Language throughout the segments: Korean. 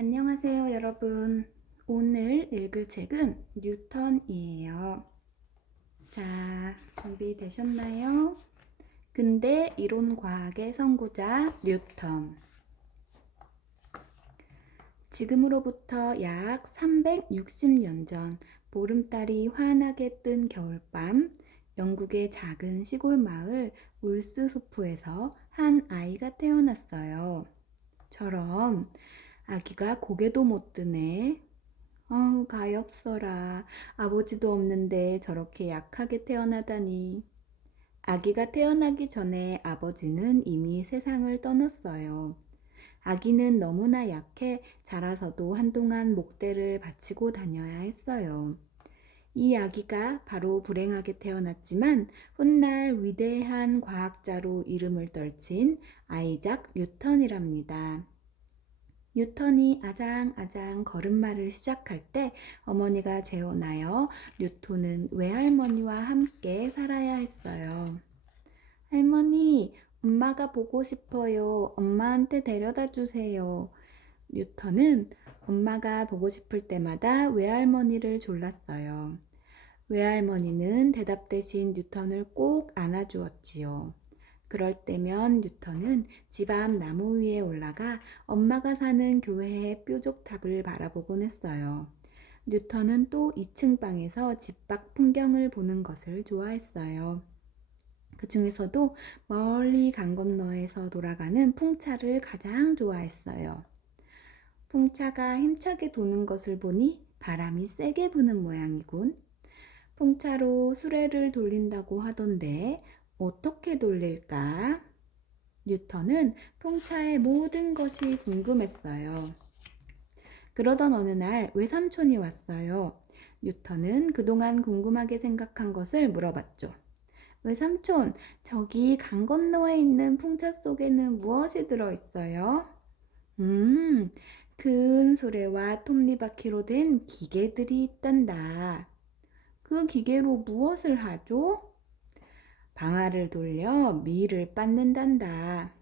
안녕하세요, 여러분. 오늘 읽을 책은 뉴턴이에요. 자, 준비되셨나요? 근대 이론 과학의 선구자 뉴턴. 지금으로부터 약 360년 전 보름달이 환하게 뜬 겨울밤, 영국의 작은 시골 마을 울스수프에서 한 아이가 태어났어요. 저런 아기가 고개도 못 드네. 가엾어라. 아버지도 없는데 저렇게 약하게 태어나다니. 아기가 태어나기 전에 아버지는 이미 세상을 떠났어요. 아기는 너무나 약해 자라서도 한동안 목대를 받치고 다녀야 했어요. 이 아기가 바로 불행하게 태어났지만 훗날 위대한 과학자로 이름을 떨친 아이작 뉴턴이랍니다. 뉴턴이 아장아장 걸음마를 시작할 때 어머니가 재혼하여 뉴턴은 외할머니와 함께 살아야 했어요. 할머니, 엄마가 보고 싶어요. 엄마한테 데려다 주세요. 뉴턴은 엄마가 보고 싶을 때마다 외할머니를 졸랐어요. 외할머니는 대답 대신 뉴턴을 꼭 안아주었지요. 그럴 때면 뉴턴은 집 앞 나무 위에 올라가 엄마가 사는 교회의 뾰족탑을 바라보곤 했어요. 뉴턴은 또 2층 방에서 집 밖 풍경을 보는 것을 좋아했어요. 그 중에서도 멀리 강 건너에서 돌아가는 풍차를 가장 좋아했어요. 풍차가 힘차게 도는 것을 보니 바람이 세게 부는 모양이군. 풍차로 수레를 돌린다고 하던데 어떻게 돌릴까? 뉴턴은 풍차의 모든 것이 궁금했어요. 그러던 어느 날 외삼촌이 왔어요. 뉴턴은 그동안 궁금하게 생각한 것을 물어봤죠. 외삼촌, 저기 강 건너에 있는 풍차 속에는 무엇이 들어있어요? 음, 큰 수레와 톱니바퀴로 된 기계들이 있단다. 그 기계로 무엇을 하죠? 방아를 돌려 밀을 빻는단다.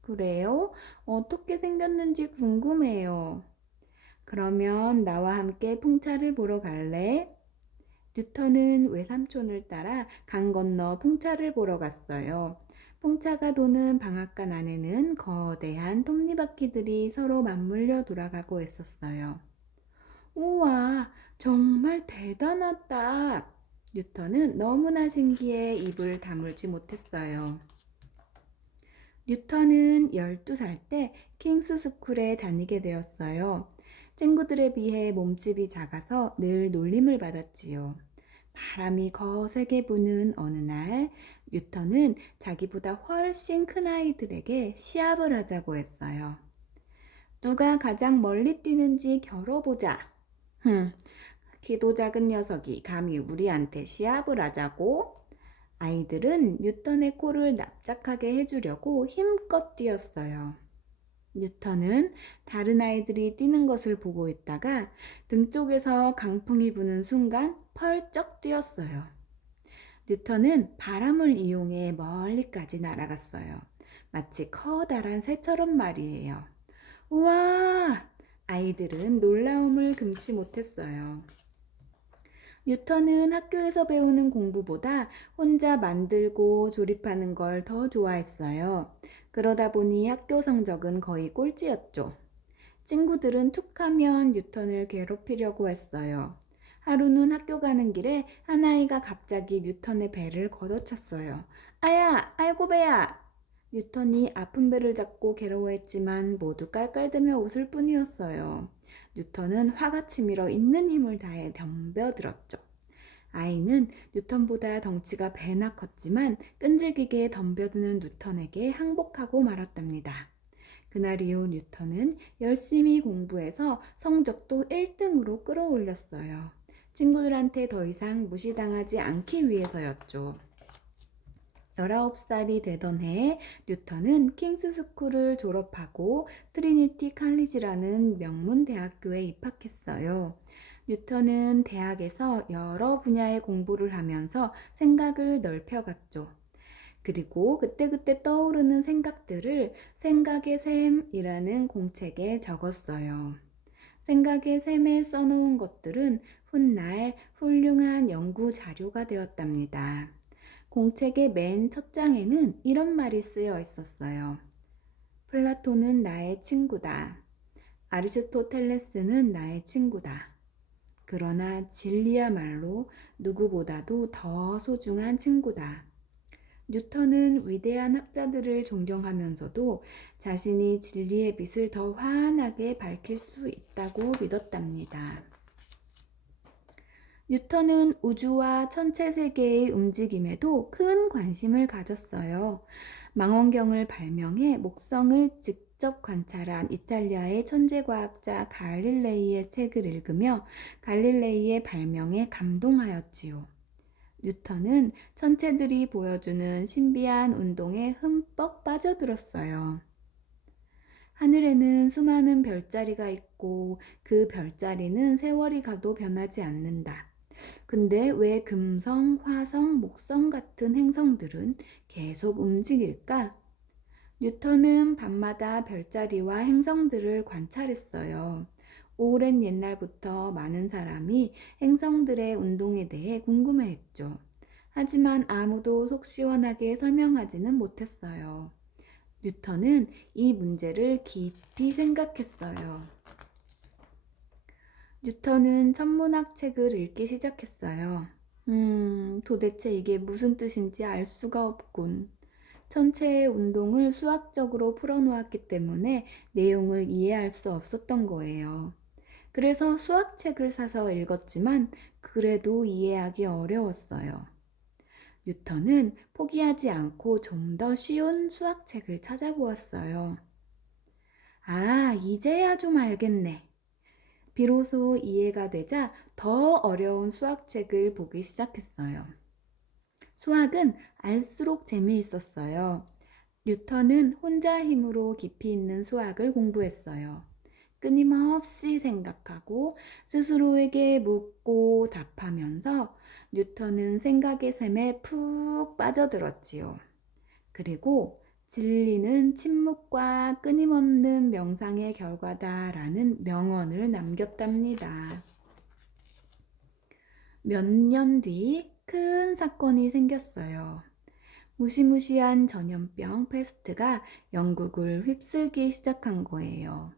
그래요? 어떻게 생겼는지 궁금해요. 그러면 나와 함께 풍차를 보러 갈래? 뉴턴은 외삼촌을 따라 강 건너 풍차를 보러 갔어요. 풍차가 도는 방앗간 안에는 거대한 톱니바퀴들이 서로 맞물려 돌아가고 있었어요. 우와, 정말 대단하다. 뉴턴은 너무나 신기해 입을 다물지 못했어요. 뉴턴은 12살 때 킹스스쿨에 다니게 되었어요. 친구들에 비해 몸집이 작아서 늘 놀림을 받았지요. 바람이 거세게 부는 어느 날, 뉴턴은 자기보다 훨씬 큰 아이들에게 시합을 하자고 했어요. 누가 가장 멀리 뛰는지 겨뤄보자. 키도 작은 녀석이 감히 우리한테 시합을 하자고? 아이들은 뉴턴의 코를 납작하게 해주려고 힘껏 뛰었어요. 뉴턴은 다른 아이들이 뛰는 것을 보고 있다가 등 쪽에서 강풍이 부는 순간 펄쩍 뛰었어요. 뉴턴은 바람을 이용해 멀리까지 날아갔어요. 마치 커다란 새처럼 말이에요. 우와! 아이들은 놀라움을 금치 못했어요. 뉴턴은 학교에서 배우는 공부보다 혼자 만들고 조립하는 걸 더 좋아했어요. 그러다 보니 학교 성적은 거의 꼴찌였죠. 친구들은 툭하면 뉴턴을 괴롭히려고 했어요. 하루는 학교 가는 길에 한 아이가 갑자기 뉴턴의 배를 걷어찼어요. 아야, 아이고 배야! 뉴턴이 아픈 배를 잡고 괴로워했지만 모두 깔깔대며 웃을 뿐이었어요. 뉴턴은 화가 치밀어 있는 힘을 다해 덤벼들었죠. 아이는 뉴턴보다 덩치가 배나 컸지만 끈질기게 덤벼드는 뉴턴에게 항복하고 말았답니다. 그날 이후 뉴턴은 열심히 공부해서 성적도 1등으로 끌어올렸어요. 친구들한테 더 이상 무시당하지 않기 위해서였죠. 19살이 되던 해에 뉴턴은 킹스스쿨을 졸업하고 트리니티 칼리지라는 명문 대학교에 입학했어요. 뉴턴은 대학에서 여러 분야의 공부를 하면서 생각을 넓혀갔죠. 그리고 그때그때 떠오르는 생각들을 생각의 샘이라는 공책에 적었어요. 생각의 샘에 써놓은 것들은 훗날 훌륭한 연구 자료가 되었답니다. 공책의 맨 첫 장에는 이런 말이 쓰여 있었어요. 플라톤은 나의 친구다. 아리스토텔레스는 나의 친구다. 그러나 진리야말로 누구보다도 더 소중한 친구다. 뉴턴은 위대한 학자들을 존경하면서도 자신이 진리의 빛을 더 환하게 밝힐 수 있다고 믿었답니다. 뉴턴은 우주와 천체 세계의 움직임에도 큰 관심을 가졌어요. 망원경을 발명해 목성을 직접 관찰한 이탈리아의 천재과학자 갈릴레이의 책을 읽으며 갈릴레이의 발명에 감동하였지요. 뉴턴은 천체들이 보여주는 신비한 운동에 흠뻑 빠져들었어요. 하늘에는 수많은 별자리가 있고 그 별자리는 세월이 가도 변하지 않는다. 근데 왜 금성, 화성, 목성 같은 행성들은 계속 움직일까? 뉴턴은 밤마다 별자리와 행성들을 관찰했어요. 오랜 옛날부터 많은 사람이 행성들의 운동에 대해 궁금해했죠. 하지만 아무도 속 시원하게 설명하지는 못했어요. 뉴턴은 이 문제를 깊이 생각했어요. 뉴턴은 천문학 책을 읽기 시작했어요. 도대체 이게 무슨 뜻인지 알 수가 없군. 천체의 운동을 수학적으로 풀어놓았기 때문에 내용을 이해할 수 없었던 거예요. 그래서 수학책을 사서 읽었지만 그래도 이해하기 어려웠어요. 뉴턴은 포기하지 않고 좀 더 쉬운 수학책을 찾아보았어요. 아, 이제야 좀 알겠네. 비로소 이해가 되자 더 어려운 수학책을 보기 시작했어요. 수학은 알수록 재미있었어요. 뉴턴은 혼자 힘으로 깊이 있는 수학을 공부했어요. 끊임없이 생각하고 스스로에게 묻고 답하면서 뉴턴은 생각의 샘에 푹 빠져들었지요. 그리고 진리는 침묵과 끊임없는 명상의 결과다라는 명언을 남겼답니다. 몇 년 뒤 큰 사건이 생겼어요. 무시무시한 전염병 페스트가 영국을 휩쓸기 시작한 거예요.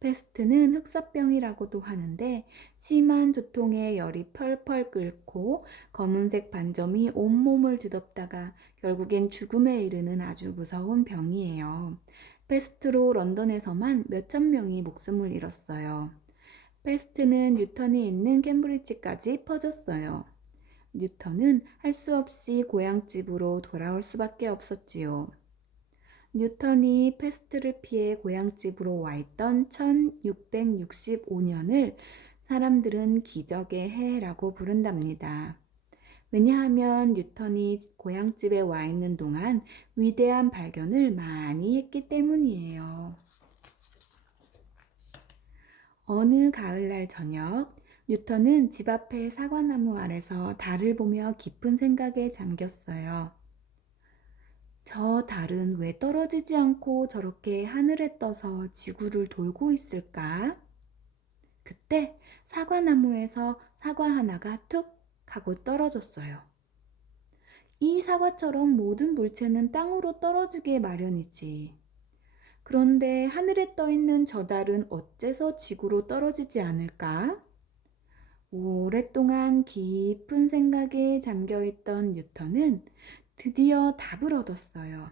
페스트는 흑사병이라고도 하는데 심한 두통에 열이 펄펄 끓고 검은색 반점이 온몸을 뒤덮다가 결국엔 죽음에 이르는 아주 무서운 병이에요. 페스트로 런던에서만 몇천 명이 목숨을 잃었어요. 페스트는 뉴턴이 있는 캠브리지까지 퍼졌어요. 뉴턴은 할 수 없이 고향집으로 돌아올 수밖에 없었지요. 뉴턴이 페스트를 피해 고향집으로 와 있던 1665년을 사람들은 기적의 해라고 부른답니다. 왜냐하면 뉴턴이 고향집에 와 있는 동안 위대한 발견을 많이 했기 때문이에요. 어느 가을날 저녁, 뉴턴은 집 앞의 사과나무 아래서 달을 보며 깊은 생각에 잠겼어요. 저 달은 왜 떨어지지 않고 저렇게 하늘에 떠서 지구를 돌고 있을까? 그때 사과나무에서 사과 하나가 툭 하고 떨어졌어요. 이 사과처럼 모든 물체는 땅으로 떨어지게 마련이지. 그런데 하늘에 떠 있는 저 달은 어째서 지구로 떨어지지 않을까? 오랫동안 깊은 생각에 잠겨있던 뉴턴은 드디어 답을 얻었어요.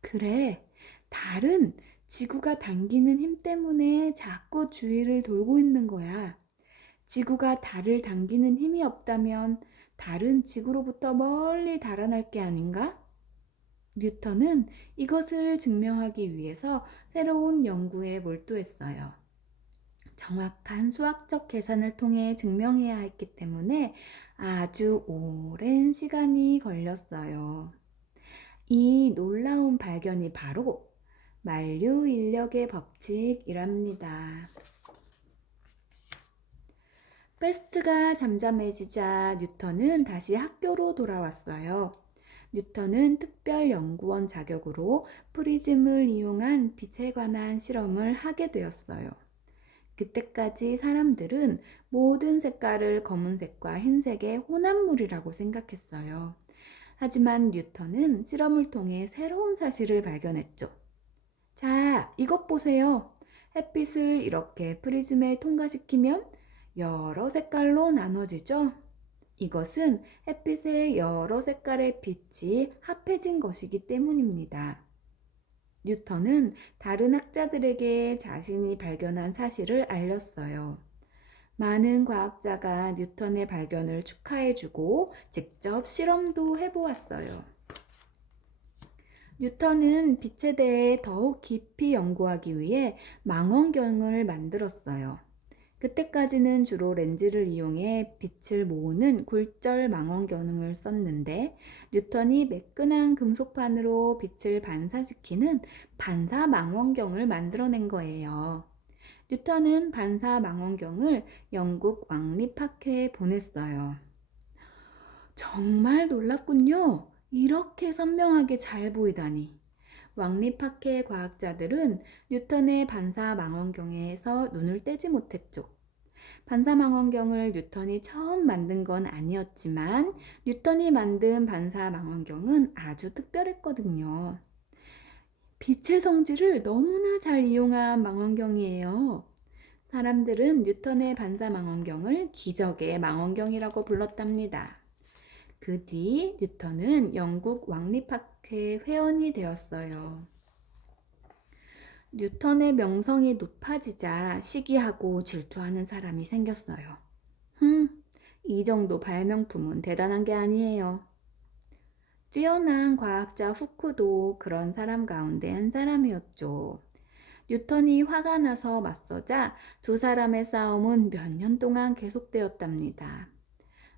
그래, 달은 지구가 당기는 힘 때문에 자꾸 주위를 돌고 있는 거야. 지구가 달을 당기는 힘이 없다면 달은 지구로부터 멀리 달아날 게 아닌가? 뉴턴은 이것을 증명하기 위해서 새로운 연구에 몰두했어요. 정확한 수학적 계산을 통해 증명해야 했기 때문에 아주 오랜 시간이 걸렸어요. 이 놀라운 발견이 바로 만류인력의 법칙이랍니다. 페스트가 잠잠해지자 뉴턴은 다시 학교로 돌아왔어요. 뉴턴은 특별 연구원 자격으로 프리즘을 이용한 빛에 관한 실험을 하게 되었어요. 그때까지 사람들은 모든 색깔을 검은색과 흰색의 혼합물이라고 생각했어요. 하지만 뉴턴은 실험을 통해 새로운 사실을 발견했죠. 자, 이것 보세요. 햇빛을 이렇게 프리즘에 통과시키면 여러 색깔로 나눠지죠? 이것은 햇빛의 여러 색깔의 빛이 합해진 것이기 때문입니다. 뉴턴은 다른 학자들에게 자신이 발견한 사실을 알렸어요. 많은 과학자가 뉴턴의 발견을 축하해주고 직접 실험도 해보았어요. 뉴턴은 빛에 대해 더욱 깊이 연구하기 위해 망원경을 만들었어요. 그때까지는 주로 렌즈를 이용해 빛을 모으는 굴절 망원경을 썼는데 뉴턴이 매끈한 금속판으로 빛을 반사시키는 반사 망원경을 만들어낸 거예요. 뉴턴은 반사 망원경을 영국 왕립학회에 보냈어요. 정말 놀랍군요. 이렇게 선명하게 잘 보이다니. 왕립학회 과학자들은 뉴턴의 반사 망원경에서 눈을 떼지 못했죠. 반사 망원경을 뉴턴이 처음 만든 건 아니었지만 뉴턴이 만든 반사 망원경은 아주 특별했거든요. 빛의 성질을 너무나 잘 이용한 망원경이에요. 사람들은 뉴턴의 반사 망원경을 기적의 망원경이라고 불렀답니다. 그 뒤 뉴턴은 영국 왕립학회 회원이 되었어요. 뉴턴의 명성이 높아지자 시기하고 질투하는 사람이 생겼어요. 이 정도 발명품은 대단한 게 아니에요. 뛰어난 과학자 후크도 그런 사람 가운데 한 사람이었죠. 뉴턴이 화가 나서 맞서자 두 사람의 싸움은 몇 년 동안 계속되었답니다.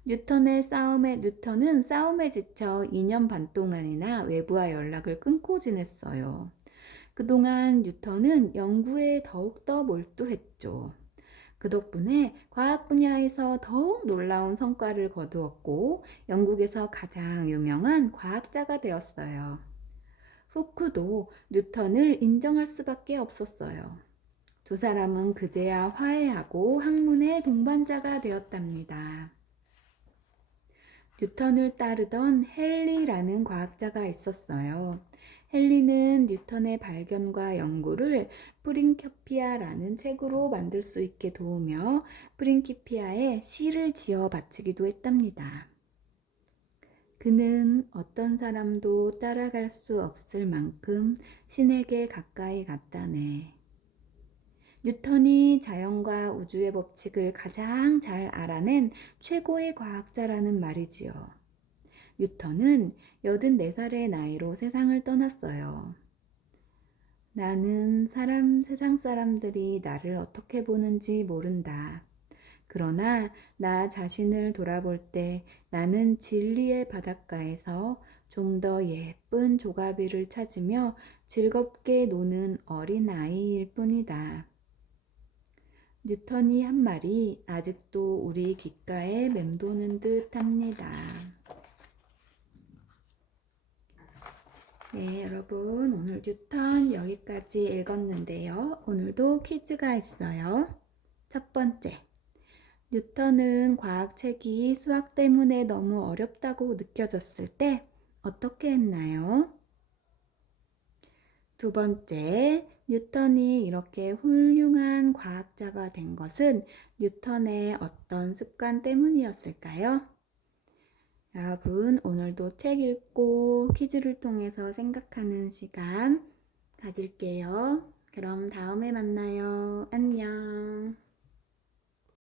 뉴턴은 싸움에 지쳐 2년 반 동안이나 외부와 연락을 끊고 지냈어요. 그동안 뉴턴은 연구에 더욱더 몰두했죠. 그 덕분에 과학 분야에서 더욱 놀라운 성과를 거두었고 영국에서 가장 유명한 과학자가 되었어요. 후크도 뉴턴을 인정할 수밖에 없었어요. 두 사람은 그제야 화해하고 학문의 동반자가 되었답니다. 뉴턴을 따르던 헨리라는 과학자가 있었어요. 헨리는 뉴턴의 발견과 연구를 프린키피아라는 책으로 만들 수 있게 도우며 프린키피아에 시를 지어 바치기도 했답니다. 그는 어떤 사람도 따라갈 수 없을 만큼 신에게 가까이 갔다네. 뉴턴이 자연과 우주의 법칙을 가장 잘 알아낸 최고의 과학자라는 말이지요. 뉴턴은 84살의 나이로 세상을 떠났어요. 나는 세상 사람들이 나를 어떻게 보는지 모른다. 그러나 나 자신을 돌아볼 때 나는 진리의 바닷가에서 좀 더 예쁜 조가비를 찾으며 즐겁게 노는 어린 아이일 뿐이다. 뉴턴이 한 말이 아직도 우리 귓가에 맴도는 듯 합니다. 네, 여러분 오늘 뉴턴 여기까지 읽었는데요. 오늘도 퀴즈가 있어요. 첫 번째, 뉴턴은 과학책이 수학 때문에 너무 어렵다고 느껴졌을 때 어떻게 했나요? 두 번째, 뉴턴이 이렇게 훌륭한 과학자가 된 것은 뉴턴의 어떤 습관 때문이었을까요? 여러분, 오늘도 책 읽고 퀴즈를 통해서 생각하는 시간 가질게요. 그럼 다음에 만나요. 안녕.